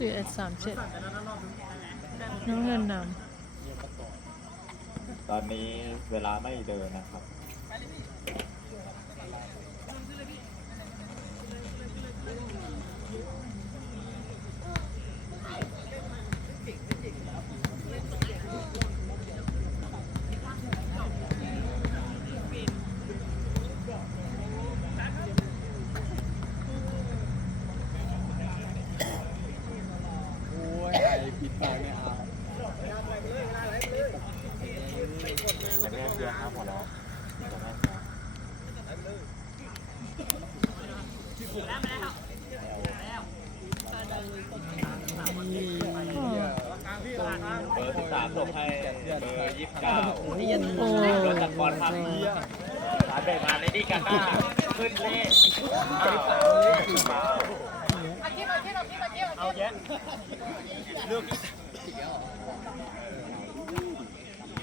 สี่เอ็ดสามเจ็ดน้องเงินนตอนนี้เวลาไม่เดินนะครับ โอ้ยไอ้ปิดปากเนี่ยเอา จะแม่เพียงครับหัวเราะจะแม่เพียงำอ๋อ เบอร์ ส่งให้เบอร์ยี่สิบเก้าโอ้รถจักรบอลครับสามเบรกมาในดีกาต้าขึ้นเลขเอาเย็น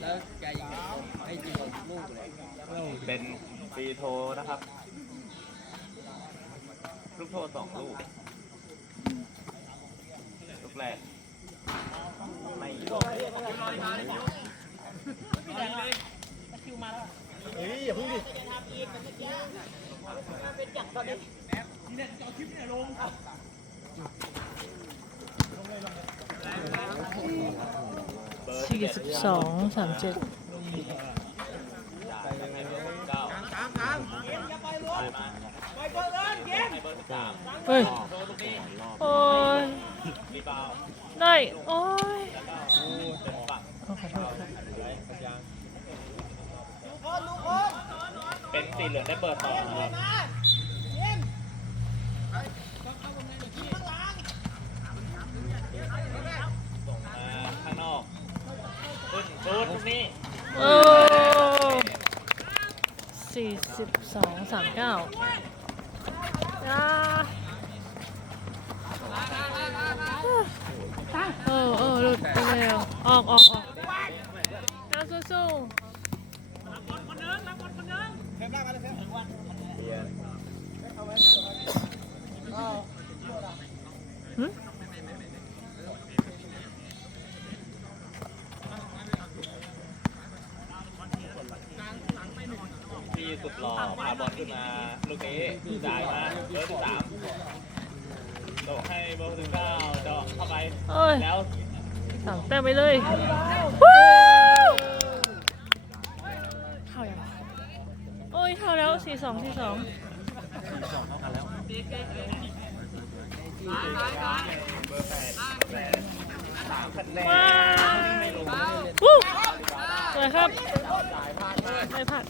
แล้วแกยังให้จริงลูกเลยเป็นปีโทนะครับ ลูกโทสองลูก ลูกแรก ไม่ลงสี่สิบสองสามเจ็ดจ่ายไปให้เบอร์เก้าไปมาไปเบอร์สิบสามเฮ้ย โอ้ยได้ โอ้ย แล้วก็เป็นฝั่ง ขอโทษครับเป็นสีเหลืองได้เปิดต่อนะครับส่งมาข้างนอก ขึ้นบูทลูกนี้โอ้สี่สิบสองสามเก้าอ่าเออเออหลุดไปแล้วออกออกออก สู้เปลี่ยนๆหึที่สุดหล่อพาบอลขึ้นมาลูกนี้จ่ายมาเบอร์สิบสามส่งให้เบอร์สิบเก้าเจาะเข้าไปโอ้ยแล้วสามแต้มไปเลยวู้เข้ายังโอ้ยเข้าแล้วสี่สองสี่สองเบอร์แปดเบอร์แปดสามคะแนนว้าววู้สวยครับไม่พลาด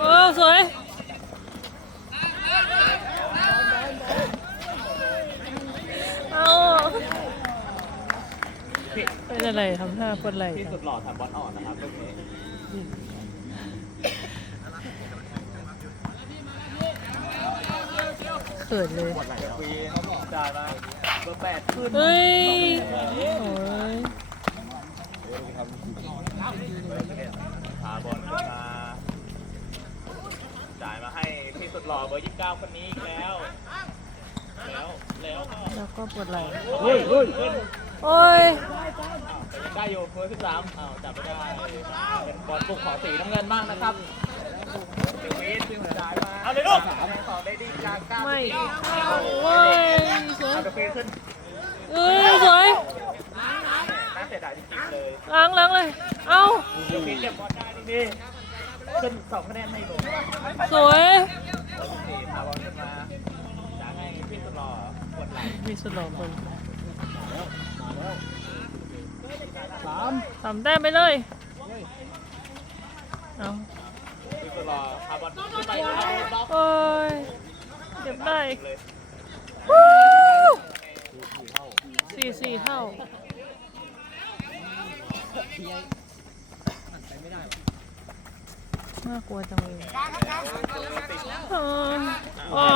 โอ้สวยเอาเป็นอะไรทำท่าคนอะไรที่สุดหล่อทำบอลอ่อนนะครับลูกนี้ ขินเลยเฮ้ยโอ้ยพาบอลขึ้นมาจ่ายมาให้ที่สุดหล่อเบอร์ยี่สิบเก้าคนนี้อีกแล้ว แล้วแล้วก็แล้วก็ปวดไหล่เฮ้ยเฮ้ยโอ้ยแต่ยังได้อยู่เบอร์สิบสามอ้าวจับไม่ได้เป็นบอลปลุกของสีน้ำเงินมากนะครับเดวิดซึ่งจ่ายมา เอาเลยลูกต่อได้ดีจากก้าวไม่โอ้ยสวยเอาเดวิดขึ้นเอ้ยสวยน่าเสียสียดายจริงๆเลยล้างล้างเลย เอ้าเดี๋ยวพีเก็บบอลได้ตรงนี้ขึ้นสองคะแนนไม่ลงสวยสี่พาบอลขึ้นมาจากให้พี่สุดหล่อกดไหลมีสุดหล่อคนสามสามแต้มไปเลยเอา พี่สุดหล่อพาบอลขึ้นไปแล้วบโอ้ยเก็บได้วู้สี่สี่เท่าน่ากลัวจังเลยเอออ๋อ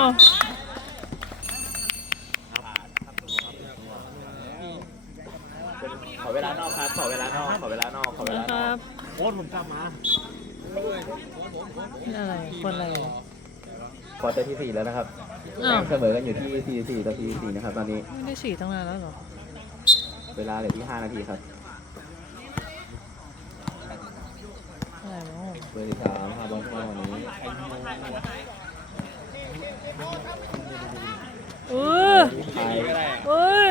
ขอเวลานอกครับ ขอเวลานอก ขอเวลานอก ขอเวลานคอรักบ โค้ชผมกลับมา นี่อะไร คนอะไรควอเตอร์ที่สี่แล้วนะครับอ้าวเสมอกันอยู่ที่สี่สี่ต่อสี่สี่นะครับ ตอนนี้ ไม่ได้สี่ตั้งนานแล้วเหรอ เวลาเหลือที่ห้านาทีครับ อะไรวะเบอร์ที่สามพาบอลเข้ามาวันนี้เออใครเอ้ย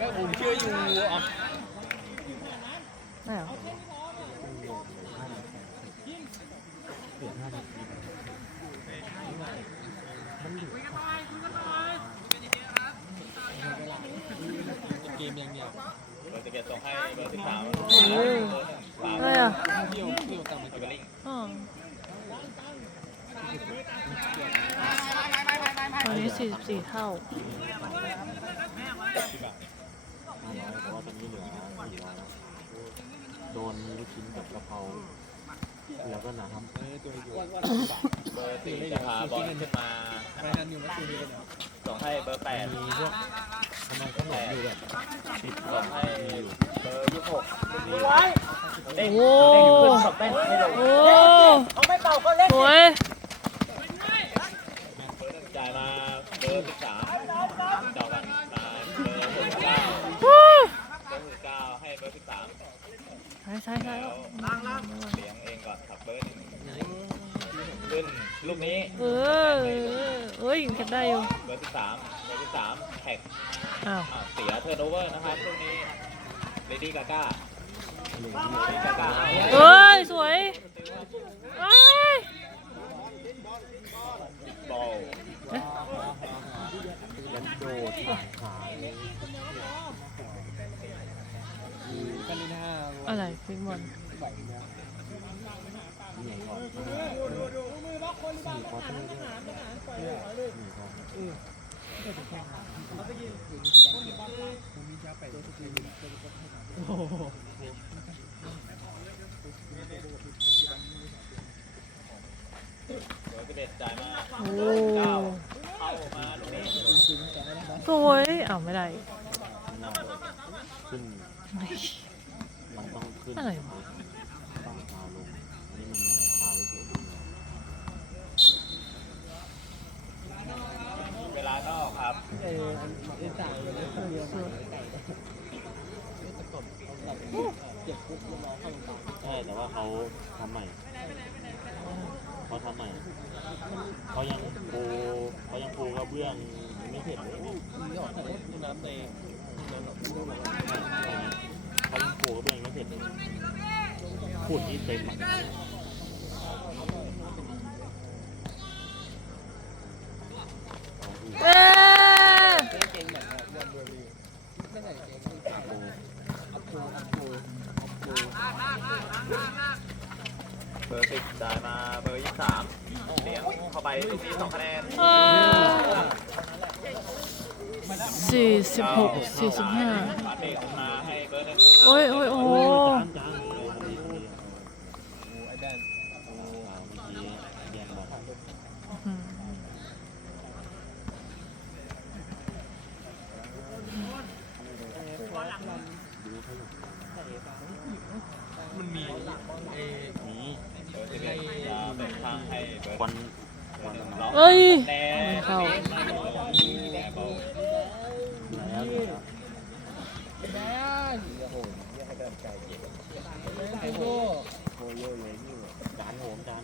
ก็ผมเชื่ออยู่อะได้เหรอ มอย่างเดียวเบอร์สิบเอ็ดส่งให้เบอร์สิบสามเอออะไรอะเที่ยวเที่ยวตามมันเบอร์ลิงอ๋อตอนนี้สี่สิบสี่เท่าโดนลูกชิ้นกับกะเพราแล้วก็น้ำเบอร์สี่จะพาบอลขึ้นมาไปทันอยู่นะตัวนี้เลย ส่งให้เบอร์แปดมีพวกขนมขนมอยู่แบบติดส่งให้เบอร์ยี่สิบหกเด้งเด้งอยู่ขึ้นสอบเต้นไม่ลงโอ้เขาไม่เป่าก็เล่นสวยเบอร์หนึ่งจ่ายมาเบอร์สิบสามเจ้ากันมาเบอร์สิบเก้าเบอร์สิบเก้าให้เบอร์สิบสามใช่ใช่ใช่แล้วเลี้ยงเองก่อนครับเบอร์หนึ่งขึ้นลูกนี้ เออเอ้ยเก็บได้อยู่ เบอร์สิบสามเบอร์สิบสามแท็กอ้าวอ้าวเสียเทิร์นโอเวอร์นะครับลูกนี้เลดี้กาก้าเลดี้กาก้าเอ้ย สวยเอ้ยบอลยันโดดขาเลยกันเลยนะอะไรฟิกบอล เหนียวก่อนสี่คอร์เตอร์ด้วยหนึ่งคอร์เบอร์สิบเอ็ดจ่ายมาโอ้เก้าเข้ามาลูกนี้สวยอ้าวไม่ได้ขึ้นมันต้องขึ้นอะไรวะ ต้องพาลงอันนี้มันพาไว้เฉย เวลานอกครับ เอออันนี้จ่ายเลยเดียว สวย เจ็บปุ๊บแล้วน้องเข้าตา ใช่แต่ว่าเขาทำใหม่เขาทำใหม่เขายังปูเขายังปูกระเบื้องไม่เสร็จเลยน้ำเตะเขายังปูกระเบื้องไม่เสร็จเลยฝุ่นที่เต็มอะ เอ้ย เก่งแบบวันเบอร์ลีนั่นแหละ เบอร์สิบได้มาเบอร์ยี่สามเลี้ยงเข้าไปลูกนี้สองคะแนนสี่สิบหกสี่สิบห้าโอ้ยโอ้ยโอ้ จานจานเลยเมื่อกี้ ไอ้แดน แย่งบอล อืม มันมีเอ นี้ เบอร์สิบเอ็ดจะแบ่งข้างให้เบอร์ ควันควันมัน เอ้ย แน่ ไม่เข้า แน่บอล แล้วเลยครับ แดนโอ้โหเนี่ยให้กำลังใจเก่งไอ้โบ โอ้ยเลยนี่จานโหมจานโหม โอ้ยยันลืมเลย จ้ะ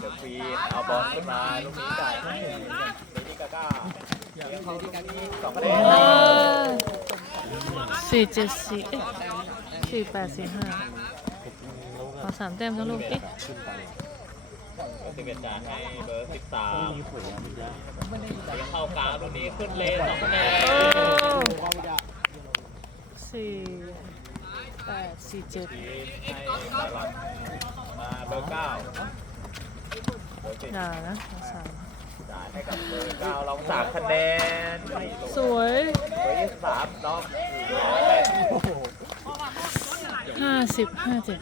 เดอะควีนเอาบอลขึ้นมาลูกนี้จ่ายให้เดี้กาก้าอยากให้เขาที่กันนี้สองคะเอแนนอสี่เจ็ดสี่เอ๊ะสี่แปดสี่ห้าขอสามแต้มทั้งลูกดิขึ้นไป สิบเอ็ดจ่าให้เบอร์สิบสามมีผลไม่ได้เลี้ยงเข้ากลางลูกนี้ขึ้นเลนสองคะแนนสี่แปดสี่เจ็ดทีให้บอลมาเบอร์เก้าเบอร์สิบอย่านะสามจ่ายให้กับเบอร์เก้าลองสามคะแนนสวยเบอร์ยี่สิบสามน้องห้าสิบห้าเจ็ด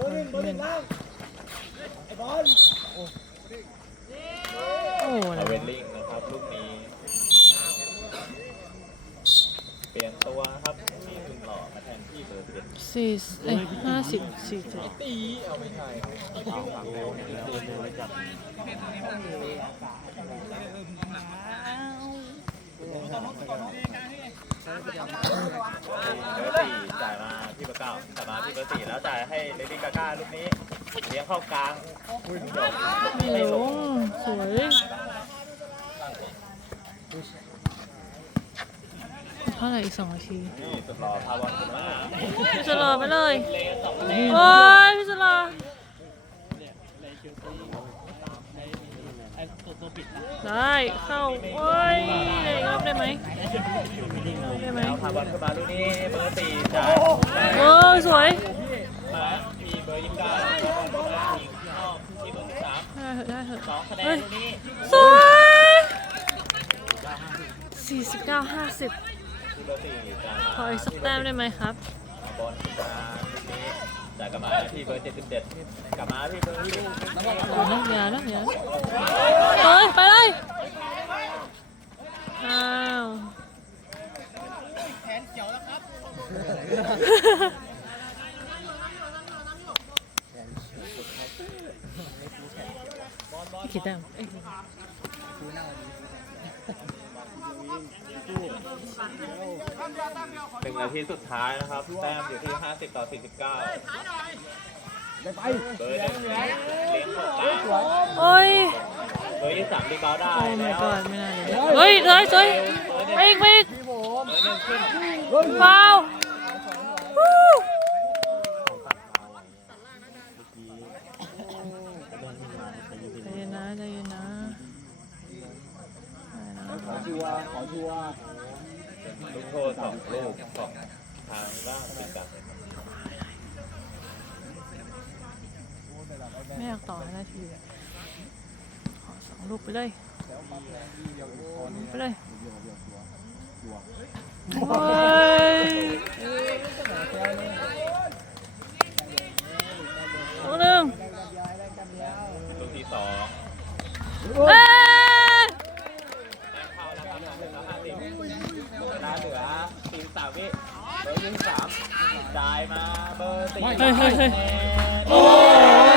เบอร์หนึ่งเบอร์หนึ่งล่างไอ้บอลโอ้เอานะเวนลิงนะครับลูกนี้ เปลี่ยนตัวครับมีหนึ่งหล่อมาแทนที่เบอร์สิบเอ็ดสี่เอ้ยห้าสิบสี่เจ็ดตีเอาไม่ใช่ครับเอาฝั่งโลกแล้วเดินไปจับ เบอร์สี่จ่ายมาที่เบอร์เก้าจ่ายมาที่เบอร์สี่แล้วจ่ายให้เลดี้กาก้าลูกนี้เลี้ยงเข้ากลางไม่ลงสวยเท่าไหร่อีกสองนาทีนี่สุดหล่อพาบอลขึ้นมาพี่สลอไปเลยเลนสองเลนโอ้ยพี่สลอ ได้เข้าโอ้ยเด็กรอบได้ไหมได้ไหมแล้วพาบอลขึ้นมาลูกนี้เบอร์สี่จ่ายโอ้ยสวยมามีเบอร์ยี่สิบเก้าบอลขึ้นมายิงเข้าที่เบอร์สิบสามได้เถอะได้เถอะสองคะแนนเฮ้ยลูกนี้สวยสี่สิบเก้าห้าสิบที่เบอร์สี่จ่ายขมาออีกสักแต้มได้ไหมครับบอลขึ้นมาลูกนี้ จากกลับมาพี่เบอร์เจ็ดสิบเจ็ดกลับมาพี่เบอร์พี่โอ้ยนักเหนียนักเหนียเฮ้ยไปเลยอ้าวแขนเจียวแล้วครับกี่เต้มกูนั่ง หนึ่งนาทีสุดท้ายนะครับ แต้มอยู่ที่ 50 ต่อ 49ได้ไปเบอร์หนึ่งเลี้ยงเข้ากลางโอ้ยเบอร์ยี่สามดีเบาได้โอ้ my แล้ว god ไม่น่าเลยเฮ้ยสวยสวยไปอีกไปอีกเบอร์หนึ่งขึ้นฟาววู้เมื่อกี้เดินขึ้นมาไปยืนใจเย็นนะใจเย็นนะได้นะขอชัวร์ขอชัวร์ลูก โทษสองลูกสองทางล่างติดกันไม่อยากต่อให้นาทีอะขอสองลูกไปเลยไปเลยโอ้ยลูกหนึ่งลูกที่สอง เอ้ย แต้มเข้าแล้วครับหนึ่งแล้วห้าสิบเวลาเหลือทีมสามวิเบอร์ยี่สาม จ่ายมาเบอร์สี่เฮ้ยเฮ้ยเฮ้ยคะแนนโอ้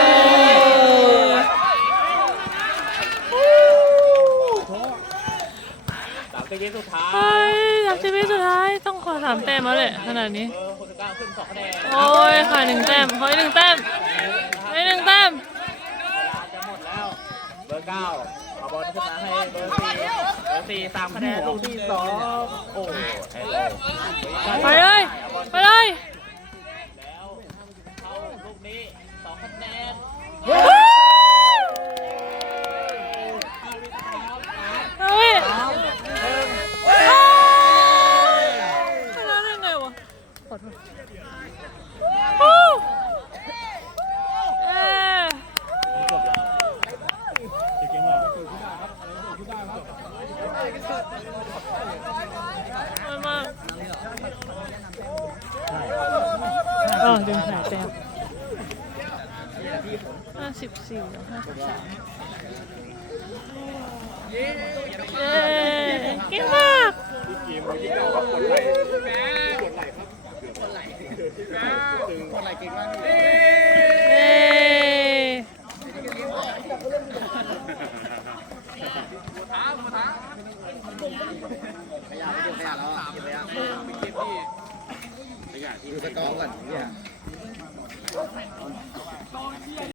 ยสามสิบวิสุดท้ายเฮ้ยสามสิบวิสุดท้ายต้องขอสามแต้มแล้วแหละขนาดนี้ เบอร์คนที่เก้าขึ้นสองคะแนนโอ้ยขอหนึ่งแต้มขออีกหนึ่งแต้มขออีกหนึ่งแต้มเวลาจะหมดแล้ว เบอร์เก้าเอาบอลขึ้นมาให้เบอร์สี่เบอร์สี่สามคะแนนลูกที่สองโอ้โหไอ้โล ไปเลย ไปเลย น เฮ้ยชนะได้ไงวะขอโทษฮู้เอ้ย จบยังจะเก่งเหรอ มันมา ใช่ อ๋อดึงหายแต้มห้าสิบสี่ห้าสิบสาม เย้เก่งมากคนไหนเก่งมากเย้ขยะไม่ดูขยะแล้วอะขยะดูสกอร์ก่อนเนี่ย